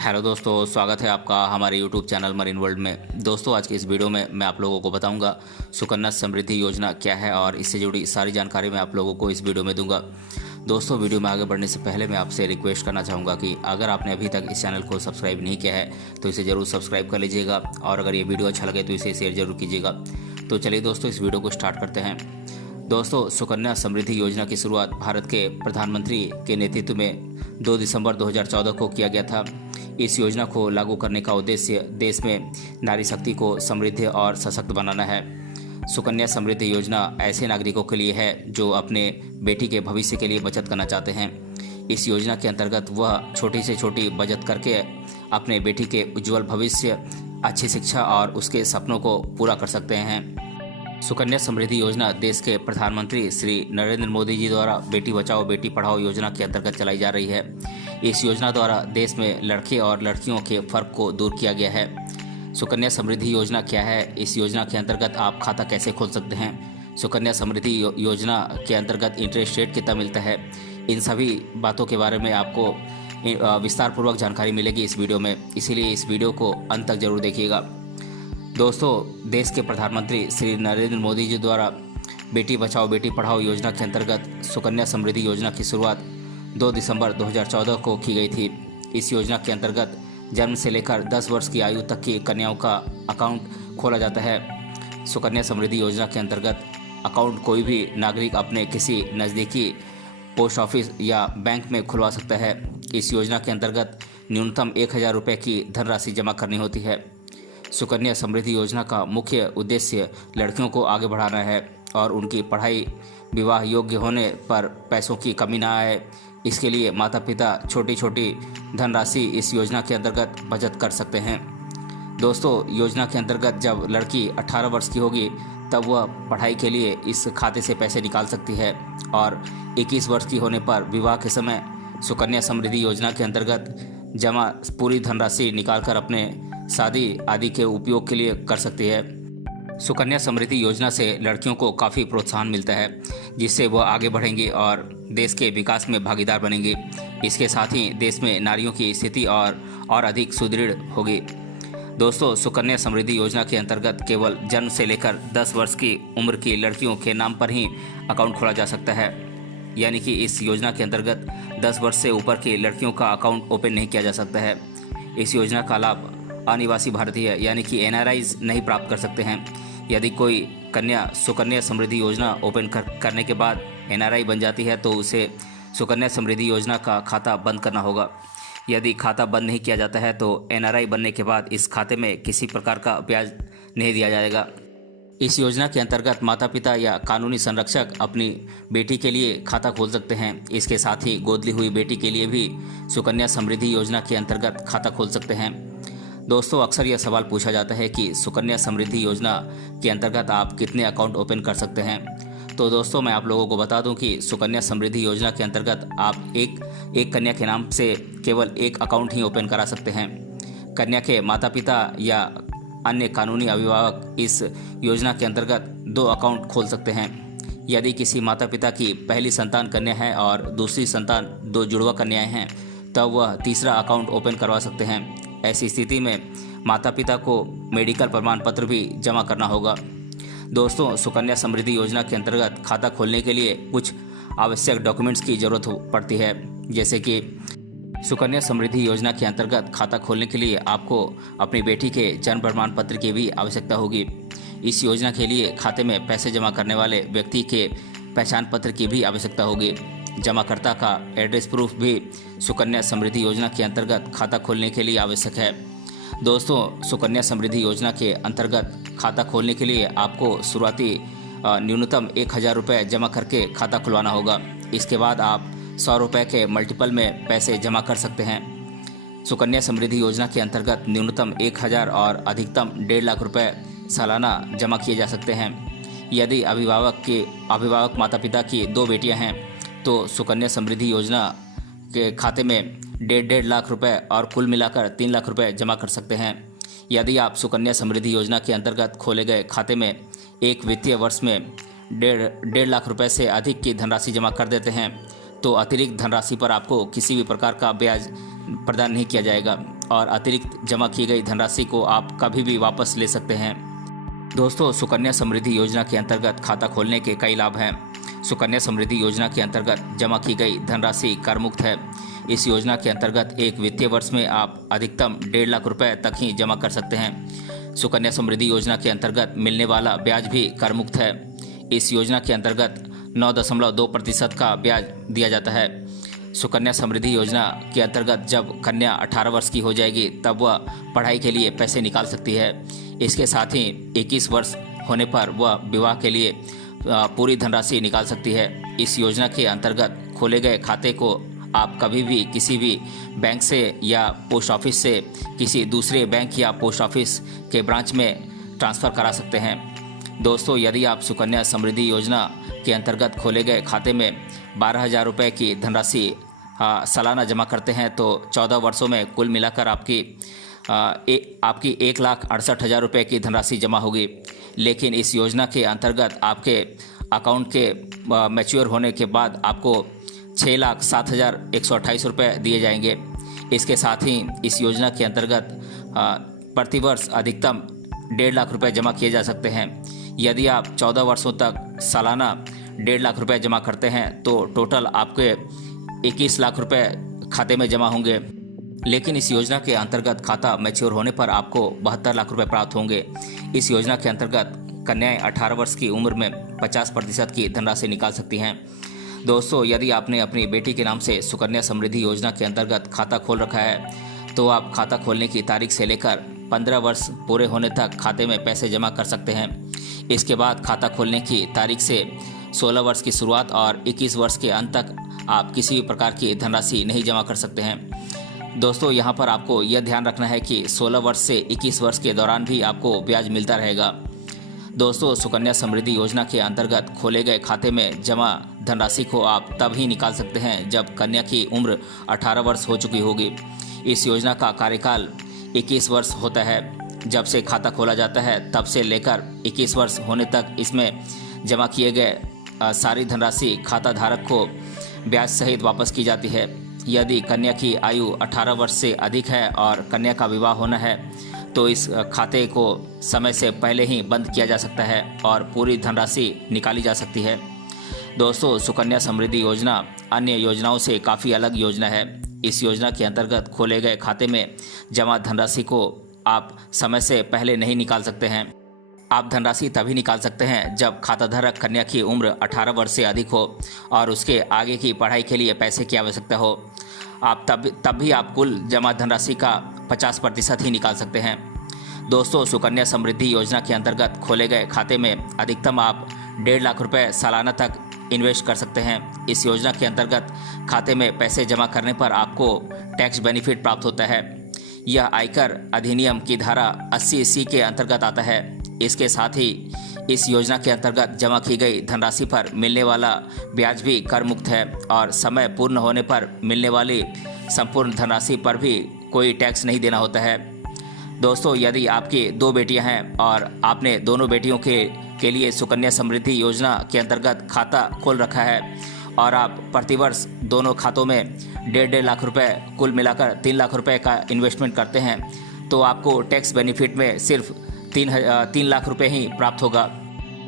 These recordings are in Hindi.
हेलो दोस्तों, स्वागत है आपका हमारे यूट्यूब चैनल मरीन वर्ल्ड में। दोस्तों, आज की इस वीडियो में मैं आप लोगों को बताऊंगा सुकन्या समृद्धि योजना क्या है और इससे जुड़ी सारी जानकारी मैं आप लोगों को इस वीडियो में दूंगा। दोस्तों, वीडियो में आगे बढ़ने से पहले मैं आपसे रिक्वेस्ट करना चाहूँगा कि अगर आपने अभी तक इस चैनल को सब्सक्राइब नहीं किया है तो इसे ज़रूर सब्सक्राइब कर लीजिएगा और अगर ये वीडियो अच्छा लगे तो इसे शेयर जरूर कीजिएगा। तो चलिए दोस्तों, इस वीडियो को स्टार्ट करते हैं। दोस्तों, सुकन्या समृद्धि योजना की शुरुआत भारत के प्रधानमंत्री के नेतृत्व में 2 दिसंबर 2014 को किया गया था। इस योजना को लागू करने का उद्देश्य देश में नारी शक्ति को समृद्ध और सशक्त बनाना है। सुकन्या समृद्धि योजना ऐसे नागरिकों के लिए है जो अपने बेटी के भविष्य के लिए बचत करना चाहते हैं। इस योजना के अंतर्गत वह छोटी से छोटी बचत करके अपने बेटी के उज्जवल भविष्य, अच्छी शिक्षा और उसके सपनों को पूरा कर सकते हैं। सुकन्या समृद्धि योजना देश के प्रधानमंत्री श्री नरेंद्र मोदी जी द्वारा बेटी बचाओ बेटी पढ़ाओ योजना के अंतर्गत चलाई जा रही है। इस योजना द्वारा देश में लड़के और लड़कियों के फर्क को दूर किया गया है। सुकन्या समृद्धि योजना क्या है? इस योजना के अंतर्गत आप खाता कैसे खोल सकते हैं? सुकन्या समृद्धि योजना के अंतर्गत इंटरेस्ट रेट कितना मिलता है? इन सभी बातों के बारे में आपको विस्तार पूर्वक जानकारी मिलेगी इस वीडियो में, इसीलिए इस वीडियो को अंत तक जरूर देखिएगा। दोस्तों, देश के प्रधानमंत्री श्री नरेंद्र मोदी जी द्वारा बेटी बचाओ बेटी पढ़ाओ योजना के अंतर्गत सुकन्या समृद्धि योजना की शुरुआत 2 दिसंबर 2014 को की गई थी। इस योजना के अंतर्गत जन्म से लेकर 10 वर्ष की आयु तक की कन्याओं का अकाउंट खोला जाता है। सुकन्या समृद्धि योजना के अंतर्गत अकाउंट कोई भी नागरिक अपने किसी नज़दीकी पोस्ट ऑफिस या बैंक में खुलवा सकता है। इस योजना के अंतर्गत न्यूनतम 1000 रुपये की धनराशि जमा करनी होती है। सुकन्या समृद्धि योजना का मुख्य उद्देश्य लड़कियों को आगे बढ़ाना है और उनकी पढ़ाई विवाह योग्य होने पर पैसों की कमी न आए। इसके लिए माता पिता छोटी छोटी धनराशि इस योजना के अंतर्गत बचत कर सकते हैं। दोस्तों, योजना के अंतर्गत जब लड़की 18 वर्ष की होगी तब वह पढ़ाई के लिए इस खाते से पैसे निकाल सकती है और 21 वर्ष की होने पर विवाह के समय सुकन्या समृद्धि योजना के अंतर्गत जमा पूरी धनराशि निकालकर अपने शादी आदि के उपयोग के लिए कर सकती है। सुकन्या समृद्धि योजना से लड़कियों को काफ़ी प्रोत्साहन मिलता है, जिससे वह आगे बढ़ेंगी और देश के विकास में भागीदार बनेंगी। इसके साथ ही देश में नारियों की स्थिति और अधिक सुदृढ़ होगी। दोस्तों, सुकन्या समृद्धि योजना के अंतर्गत केवल जन्म से लेकर 10 वर्ष की उम्र की लड़कियों के नाम पर ही अकाउंट खोला जा सकता है, यानी कि इस योजना के अंतर्गत 10 वर्ष से ऊपर की लड़कियों का अकाउंट ओपन नहीं किया जा सकता है। इस योजना का लाभ अनिवासी भारतीय यानी कि NRIs नहीं प्राप्त कर सकते हैं। यदि कोई कन्या सुकन्या समृद्धि योजना ओपन करने के बाद NRI बन जाती है तो उसे सुकन्या समृद्धि योजना का खाता बंद करना होगा। यदि खाता बंद नहीं किया जाता है तो NRI बनने के बाद इस खाते में किसी प्रकार का ब्याज नहीं दिया जाएगा। इस योजना के अंतर्गत माता पिता या कानूनी संरक्षक अपनी बेटी के लिए खाता खोल सकते हैं। इसके साथ ही गोद ली हुई बेटी के लिए भी सुकन्या समृद्धि योजना के अंतर्गत खाता खोल सकते हैं। दोस्तों, अक्सर यह सवाल पूछा जाता है कि सुकन्या समृद्धि योजना के अंतर्गत आप कितने अकाउंट ओपन कर सकते हैं। तो दोस्तों, मैं आप लोगों को बता दूं कि सुकन्या समृद्धि योजना के अंतर्गत आप एक कन्या के नाम से केवल एक अकाउंट ही ओपन करा सकते हैं। कन्या के माता पिता या अन्य कानूनी अभिभावक इस योजना के अंतर्गत 2 अकाउंट खोल सकते हैं। यदि किसी माता पिता की पहली संतान कन्या है और दूसरी संतान 2 जुड़वा कन्याएं हैं तब वह तीसरा अकाउंट ओपन करवा सकते हैं। ऐसी स्थिति में माता पिता को मेडिकल प्रमाण पत्र भी जमा करना होगा। दोस्तों, सुकन्या समृद्धि योजना के अंतर्गत खाता खोलने के लिए कुछ आवश्यक डॉक्यूमेंट्स की ज़रूरत पड़ती है, जैसे कि सुकन्या समृद्धि योजना के अंतर्गत खाता खोलने के लिए आपको अपनी बेटी के जन्म प्रमाण पत्र की भी आवश्यकता होगी। इस योजना के लिए खाते में पैसे जमा करने वाले व्यक्ति के पहचान पत्र की भी आवश्यकता होगी। जमाकर्ता का एड्रेस प्रूफ भी सुकन्या समृद्धि योजना के अंतर्गत खाता खोलने के लिए आवश्यक है। दोस्तों, सुकन्या समृद्धि योजना के अंतर्गत खाता खोलने के लिए आपको शुरुआती न्यूनतम 1000 रुपये जमा करके खाता खुलवाना होगा। इसके बाद आप 100 रुपये के मल्टीपल में पैसे जमा कर सकते हैं। सुकन्या समृद्धि योजना के अंतर्गत न्यूनतम 1000 और अधिकतम 1.5 लाख रुपये सालाना जमा किए जा सकते हैं। यदि अभिभावक माता पिता की 2 बेटियां हैं तो सुकन्या समृद्धि योजना के खाते में 1.5 लाख रुपए और कुल मिलाकर 3 लाख रुपए जमा कर सकते हैं। यदि आप सुकन्या समृद्धि योजना के अंतर्गत खोले गए खाते में एक वित्तीय वर्ष में 1.5 लाख रुपए से अधिक की धनराशि जमा कर देते हैं तो अतिरिक्त धनराशि पर आपको किसी भी प्रकार का ब्याज प्रदान नहीं किया जाएगा और अतिरिक्त जमा की गई धनराशि को आप कभी भी वापस ले सकते हैं। दोस्तों, सुकन्या समृद्धि योजना के अंतर्गत खाता खोलने के कई लाभ हैं। सुकन्या समृद्धि योजना के अंतर्गत जमा की गई धनराशि कर मुक्त है। इस योजना के अंतर्गत एक वित्तीय वर्ष में आप अधिकतम 1.5 लाख रुपए तक ही जमा कर सकते हैं। सुकन्या समृद्धि योजना के अंतर्गत मिलने वाला ब्याज भी कर मुक्त है। इस योजना के अंतर्गत 9.2% का ब्याज दिया जाता है। सुकन्या समृद्धि योजना के अंतर्गत जब कन्या 18 वर्ष की हो जाएगी तब वह पढ़ाई के लिए पैसे निकाल सकती है। इसके साथ ही 21 वर्ष होने पर वह विवाह के लिए पूरी धनराशि निकाल सकती है। इस योजना के अंतर्गत खोले गए खाते को आप कभी भी किसी भी बैंक से या पोस्ट ऑफिस से किसी दूसरे बैंक या पोस्ट ऑफिस के ब्रांच में ट्रांसफ़र करा सकते हैं। दोस्तों, यदि आप सुकन्या समृद्धि योजना के अंतर्गत खोले गए खाते में 12,000 रुपये की धनराशि सालाना जमा करते हैं तो 14 वर्षों में कुल मिलाकर आपकी 1,68,000 रुपये की धनराशि जमा होगी। लेकिन इस योजना के अंतर्गत आपके अकाउंट के मैच्योर होने के बाद आपको 6,07,128 रुपये दिए जाएंगे। इसके साथ ही इस योजना के अंतर्गत प्रतिवर्ष अधिकतम 1.5 लाख रुपये जमा किए जा सकते हैं। यदि आप 14 वर्षों तक सालाना 1.5 लाख रुपये जमा करते हैं तो टोटल आपके 21 लाख रुपये खाते में जमा होंगे। लेकिन इस योजना के अंतर्गत खाता मैच्योर होने पर आपको 72 लाख रुपये प्राप्त होंगे। इस योजना के अंतर्गत कन्याएं 18 वर्ष की उम्र में 50% की धनराशि निकाल सकती हैं। दोस्तों, यदि आपने अपनी बेटी के नाम से सुकन्या समृद्धि योजना के अंतर्गत खाता खोल रखा है तो आप खाता खोलने की तारीख से लेकर 15 वर्ष पूरे होने तक खाते में पैसे जमा कर सकते हैं। इसके बाद खाता खोलने की तारीख से 16 वर्ष की शुरुआत और 21 वर्ष के अंत तक आप किसी भी प्रकार की धनराशि नहीं जमा कर सकते हैं। दोस्तों, यहाँ पर आपको यह ध्यान रखना है कि 16 वर्ष से 21 वर्ष के दौरान भी आपको ब्याज मिलता रहेगा। दोस्तों, सुकन्या समृद्धि योजना के अंतर्गत खोले गए खाते में जमा धनराशि को आप तब ही निकाल सकते हैं जब कन्या की उम्र 18 वर्ष हो चुकी होगी। इस योजना का कार्यकाल 21 वर्ष होता है। जब से खाता खोला जाता है तब से लेकर 21 वर्ष होने तक इसमें जमा किए गए सारी धनराशि खाता धारक को ब्याज सहित वापस की जाती है। यदि कन्या की आयु 18 वर्ष से अधिक है और कन्या का विवाह होना है तो इस खाते को समय से पहले ही बंद किया जा सकता है और पूरी धनराशि निकाली जा सकती है। दोस्तों, सुकन्या समृद्धि योजना अन्य योजनाओं से काफ़ी अलग योजना है। इस योजना के अंतर्गत खोले गए खाते में जमा धनराशि को आप समय से पहले नहीं निकाल सकते हैं। आप धनराशि तभी निकाल सकते हैं जब खाताधारक कन्या की उम्र 18 वर्ष से अधिक हो और उसके आगे की पढ़ाई के लिए पैसे की आवश्यकता हो। आप तब भी आप कुल जमा धनराशि का 50% ही निकाल सकते हैं। दोस्तों, सुकन्या समृद्धि योजना के अंतर्गत खोले गए खाते में अधिकतम आप 1.5 लाख रुपये सालाना तक इन्वेस्ट कर सकते हैं। इस योजना के अंतर्गत खाते में पैसे जमा करने पर आपको टैक्स बेनिफिट प्राप्त होता है। यह आयकर अधिनियम की धारा 80C के अंतर्गत आता है। इसके साथ ही इस योजना के अंतर्गत जमा की गई धनराशि पर मिलने वाला ब्याज भी कर मुक्त है और समय पूर्ण होने पर मिलने वाली संपूर्ण धनराशि पर भी कोई टैक्स नहीं देना होता है। दोस्तों, यदि आपकी 2 बेटियां हैं और आपने दोनों बेटियों के लिए सुकन्या समृद्धि योजना के अंतर्गत खाता खोल रखा है और आप प्रतिवर्ष दोनों खातों में 1.5 लाख रुपए कुल मिलाकर 3 लाख रुपए का इन्वेस्टमेंट करते हैं तो आपको टैक्स बेनिफिट में सिर्फ 3 लाख रुपए ही प्राप्त होगा।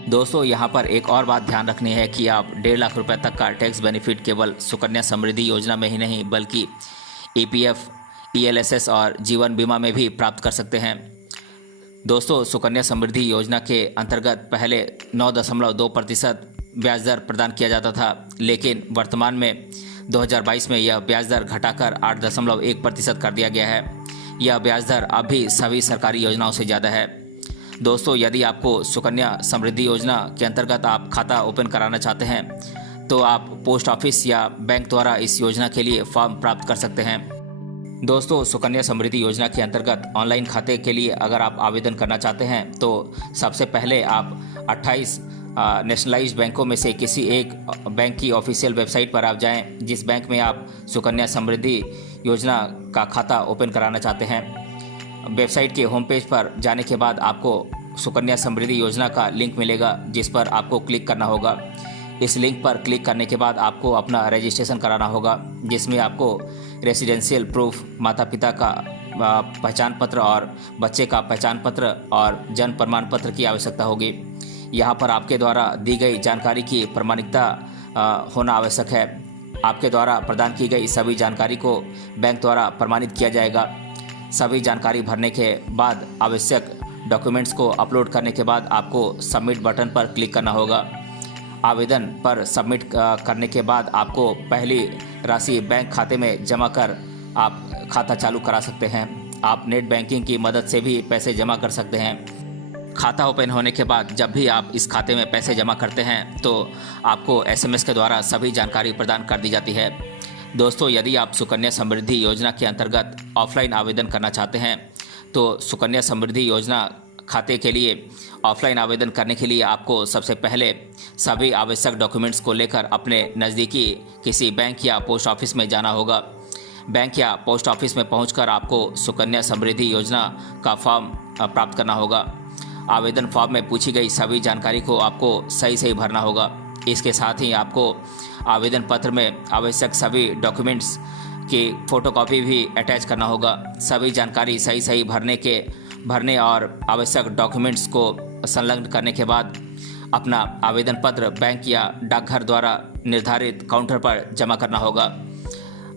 दोस्तों, यहाँ पर एक और बात ध्यान रखनी है कि आप 1.5 लाख रुपए तक का टैक्स बेनिफिट केवल सुकन्या समृद्धि योजना में ही नहीं बल्कि EPF, ELSS और जीवन बीमा में भी प्राप्त कर सकते हैं। दोस्तों, सुकन्या समृद्धि योजना के अंतर्गत पहले 9.2% ब्याज दर प्रदान किया जाता था, लेकिन वर्तमान में 2022 में यह ब्याज दर घटाकर 8.1% कर दिया गया है। यह ब्याज दर अब भी सभी सरकारी योजनाओं से ज़्यादा है। दोस्तों, यदि आपको सुकन्या समृद्धि योजना के अंतर्गत आप खाता ओपन कराना चाहते हैं तो आप पोस्ट ऑफिस या बैंक द्वारा इस योजना के लिए फॉर्म प्राप्त कर सकते हैं। दोस्तों, सुकन्या समृद्धि योजना के अंतर्गत ऑनलाइन खाते के लिए अगर आप आवेदन करना चाहते हैं तो सबसे पहले आप 28 नेशनलाइज्ड बैंकों में से किसी एक बैंक की ऑफिशियल वेबसाइट पर आप जाएं जिस बैंक में आप सुकन्या समृद्धि योजना का खाता ओपन कराना चाहते हैं। वेबसाइट के होम पेज पर जाने के बाद आपको सुकन्या समृद्धि योजना का लिंक मिलेगा जिस पर आपको क्लिक करना होगा। इस लिंक पर क्लिक करने के बाद आपको अपना रजिस्ट्रेशन कराना होगा जिसमें आपको रेसिडेंशियल प्रूफ, माता पिता का पहचान पत्र और बच्चे का पहचान पत्र और जन्म प्रमाण पत्र की आवश्यकता होगी। यहाँ पर आपके द्वारा दी गई जानकारी की प्रामाणिकता होना आवश्यक है। आपके द्वारा प्रदान की गई सभी जानकारी को बैंक द्वारा प्रमाणित किया जाएगा। सभी जानकारी भरने के बाद आवश्यक डॉक्यूमेंट्स को अपलोड करने के बाद आपको सबमिट बटन पर क्लिक करना होगा। आवेदन पर सबमिट करने के बाद आपको पहली राशि बैंक खाते में जमा कर आप खाता चालू करा सकते हैं। आप नेट बैंकिंग की मदद से भी पैसे जमा कर सकते हैं। खाता ओपन होने के बाद जब भी आप इस खाते में पैसे जमा करते हैं तो आपको SMS के द्वारा सभी जानकारी प्रदान कर दी जाती है। दोस्तों, यदि आप सुकन्या समृद्धि योजना के अंतर्गत ऑफलाइन आवेदन करना चाहते हैं तो सुकन्या समृद्धि योजना खाते के लिए ऑफलाइन आवेदन करने के लिए आपको सबसे पहले सभी आवश्यक डॉक्यूमेंट्स को लेकर अपने नज़दीकी किसी बैंक या पोस्ट ऑफिस में जाना होगा। बैंक या पोस्ट ऑफिस में पहुंचकर आपको सुकन्या समृद्धि योजना का फॉर्म प्राप्त करना होगा। आवेदन फॉर्म में पूछी गई सभी जानकारी को आपको सही भरना होगा। इसके साथ ही आपको आवेदन पत्र में आवश्यक सभी डॉक्यूमेंट्स की फ़ोटोकॉपी भी अटैच करना होगा। सभी जानकारी सही भरने और आवश्यक डॉक्यूमेंट्स को संलग्न करने के बाद अपना आवेदन पत्र बैंक या डाकघर द्वारा निर्धारित काउंटर पर जमा करना होगा।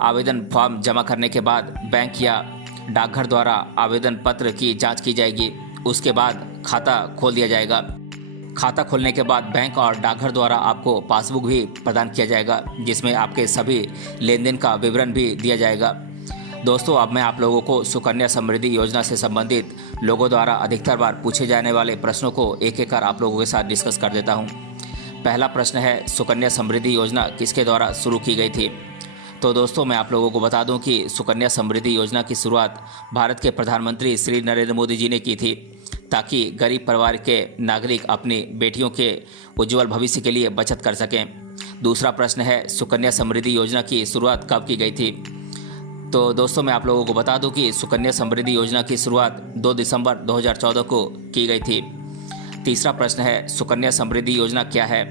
आवेदन फॉर्म जमा करने के बाद बैंक या डाकघर द्वारा आवेदन पत्र की जांच की जाएगी। उसके बाद खाता खोल दिया जाएगा। खाता खोलने के बाद बैंक और डाकघर द्वारा आपको पासबुक भी प्रदान किया जाएगा, जिसमें आपके सभी लेन देन का विवरण भी दिया जाएगा। दोस्तों, अब मैं आप लोगों को सुकन्या समृद्धि योजना से संबंधित लोगों द्वारा अधिकतर बार पूछे जाने वाले प्रश्नों को एक एक कर आप लोगों के साथ डिस्कस कर देता हूं। पहला प्रश्न है, सुकन्या समृद्धि योजना किसके द्वारा शुरू की गई थी? तो दोस्तों, मैं आप लोगों को बता दूं कि सुकन्या समृद्धि योजना की शुरुआत भारत के प्रधानमंत्री श्री नरेंद्र मोदी जी ने की थी, ताकि गरीब परिवार के नागरिक अपनी बेटियों के उज्जवल भविष्य के लिए बचत कर सकें। दूसरा प्रश्न है, सुकन्या समृद्धि योजना की शुरुआत कब की गई थी? तो दोस्तों, मैं आप लोगों को बता दूं कि सुकन्या समृद्धि योजना की शुरुआत 2 दिसंबर 2014 को की गई थी। तीसरा प्रश्न है, सुकन्या समृद्धि योजना क्या है?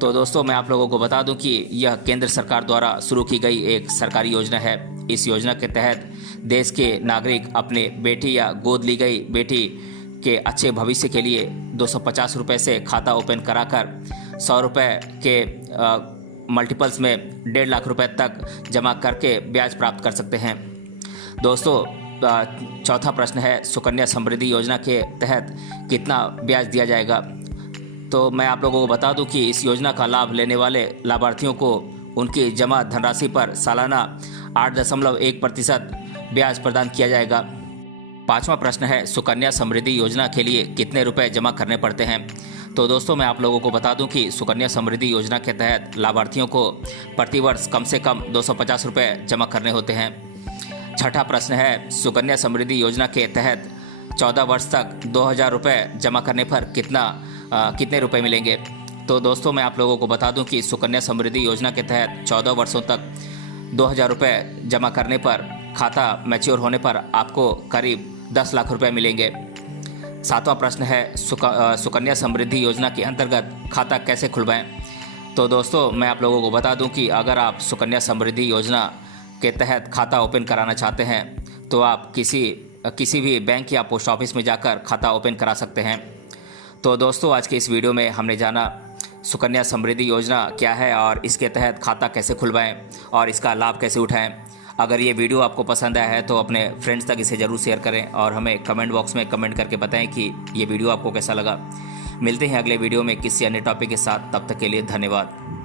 तो दोस्तों, मैं आप लोगों को बता दूं कि यह केंद्र सरकार द्वारा शुरू की गई एक सरकारी योजना है। इस योजना के तहत देश के नागरिक अपने बेटी या गोद ली गई बेटी के अच्छे भविष्य के लिए 250 रुपये से खाता ओपन कराकर 100 रुपये के मल्टीपल्स में 1.5 लाख रुपए तक जमा करके ब्याज प्राप्त कर सकते हैं। दोस्तों, चौथा प्रश्न है, सुकन्या समृद्धि योजना के तहत कितना ब्याज दिया जाएगा? तो मैं आप लोगों को बता दूं कि इस योजना का लाभ लेने वाले लाभार्थियों को उनकी जमा धनराशि पर सालाना 8.1% ब्याज प्रदान किया जाएगा। पांचवा प्रश्न है, सुकन्या समृद्धि योजना के लिए कितने रुपए जमा करने पड़ते हैं? तो दोस्तों, मैं आप लोगों को बता दूं कि सुकन्या समृद्धि योजना के तहत लाभार्थियों को प्रतिवर्ष कम से कम 250 रुपये जमा करने होते हैं। छठा प्रश्न है, सुकन्या समृद्धि योजना के तहत 14 वर्ष तक 2000 रुपये जमा करने पर कितने रुपए मिलेंगे? तो दोस्तों, मैं आप लोगों को बता दूं कि सुकन्या समृद्धि योजना के तहत 14 वर्षों तक 2000 रुपये जमा करने पर खाता मैच्योर होने पर आपको करीब 10 लाख रुपए मिलेंगे। सातवां प्रश्न है, सुकन्या समृद्धि योजना के अंतर्गत खाता कैसे खुलवाएं? तो दोस्तों, मैं आप लोगों को बता दूं कि अगर आप सुकन्या समृद्धि योजना के तहत खाता ओपन कराना चाहते हैं तो आप किसी भी बैंक या पोस्ट ऑफिस में जाकर खाता ओपन करा सकते हैं। तो दोस्तों, आज के इस वीडियो में हमने जाना सुकन्या समृद्धि योजना क्या है और इसके तहत खाता कैसे खुलवाएं और इसका लाभ कैसे उठाएं। अगर ये वीडियो आपको पसंद आया है तो अपने फ्रेंड्स तक इसे ज़रूर शेयर करें और हमें कमेंट बॉक्स में कमेंट करके बताएं कि ये वीडियो आपको कैसा लगा। मिलते हैं अगले वीडियो में किसी अन्य टॉपिक के साथ। तब तक के लिए धन्यवाद।